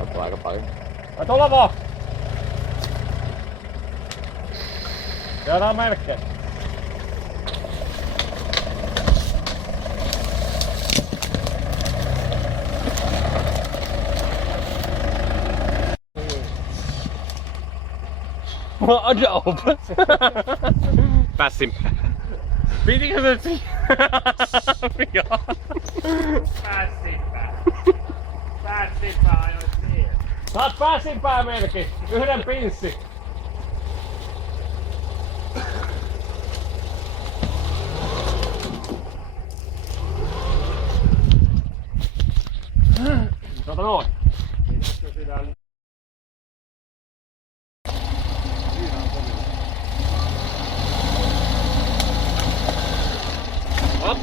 Sattuu aika paljon. Ja tulla vaan! Tehdään melkein. Adobe! Pässin pää. Pitikö se Pässinpää. Pässinpää ajoit siihen. Saat pässinpää melkein. Yhden pinssi. Kato noin. Hop.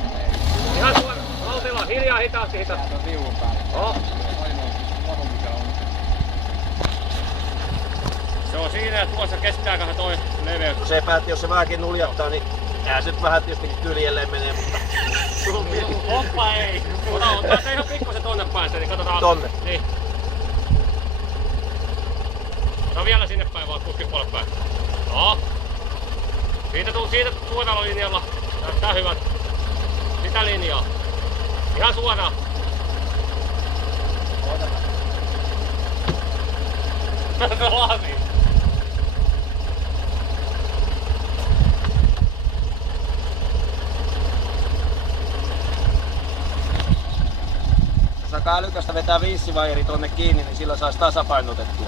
Ihan suora. Maltilla. Hiljaa, hitaasti. Tää on viuvun päällä. Oh. Ainoa mikä on. Se on siinä, että tuossa kestääköhän toi leveys. Se päätti, jos se vähänkin nuljattaa, niin jää se nyt vähän tietysti kyljelleen menee, mutta... Hoppa ei! Ota se ihan pikkusen tonne päin, niin katsotaan. Tonne? Niin. Ota vielä sinne päin vaan kuskin puolelle päin. No. Siitä suoralla linjalla. Näyttää hyvät. Sitä linjaa. Ihan suoraan. Se on lasi. Jos alkaa älykästä vetää vinssivajeri tonne kiinni, niin sillä saisi tasapainotettua.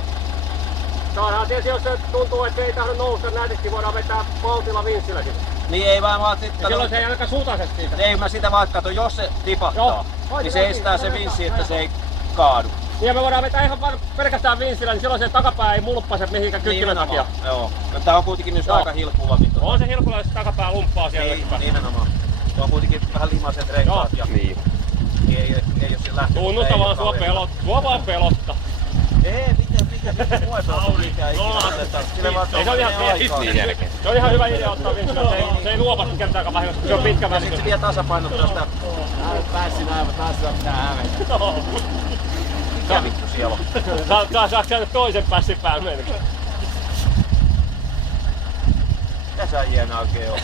Saadaan tietysti, jos se tuntuu, että se ei tahdo nousta nätisti, voidaan vetää valtilla vinssilläkin. Niin ei vaan Ja silloin se ei ainakaan sutaset siitä. Ei mä sitä vaan katso, jos se tipahtaa, Joo. niin se estää se vinssi, että se ei kaadu. Niin me voidaan vetää ihan vaan pelkästään vinssillä, niin silloin se takapää ei mulppase mihinkään kytkimen takia. Joo. Tää on kuitenkin nyt aika hilkuvakin. On se hilkulla, jos takapää lumppaa siellä. Ei, nimenomaan. Tuo on kuitenkin vähän limaset renkaat ja Niin. ei oo se lähtö. Tunnusta vaan sua pelottaa. Sua vaan pelottaa. Ei, mitä mua pelottaa mikään ikinä. Sille vaan Ei, se on ihan aikaa. Niin jälkeen. Se on ihan hyvä idea ottaa vinssillä. Se ei luopasta kertaakaan vahingossa, kun se on pitkä Ja sit välikö. se vie tasapainottaa sitä. Päässin aivan taas pitää hävetä. Mikä vittu siellä on? Saatko sä nyt toisen pässin päälle melkein? Mitä sä hieno oikein on?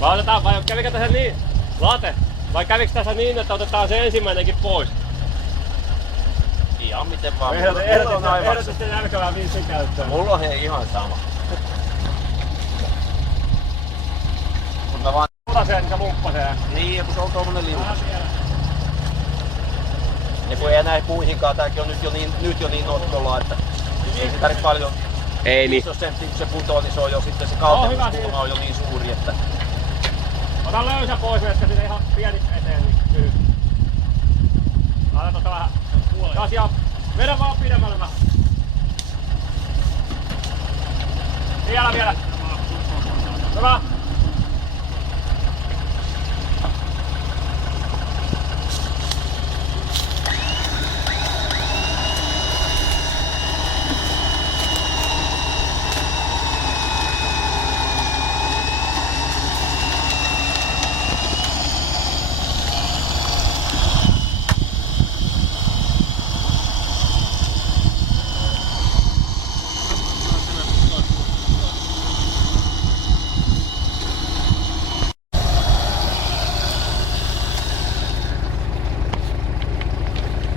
Vai otetaan, vai kävikö tässä niin, Late, vai kävikö tässä niin, että otetaan se ensimmäinenkin pois? Ihan miten vaan. Mulla on aivan. Ehdotusti järkevää vinssin käyttöön. Mulla on hei ihan sama. Mut mä vaan... Mutaseen, niin se lumppasee. Niin, kun se on tommonen liukas. Ja kun ei enää puihinkaan, tääkin on nyt jo niin notkolla, että ei se tarvitse paljon. Ei niin. 15 senttiä kun se putoo, niin se on jo sitten se hyvä kaltemuskulma on jo niin suuri, että... Ota löysä pois, että sinne ihan pieni eteen. Niin laita vähän taas ja vedä vaan pidemmälle vähän. Vielä. Hyvä.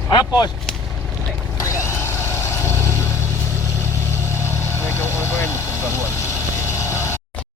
Aja pois! Eikö ennustunut huono?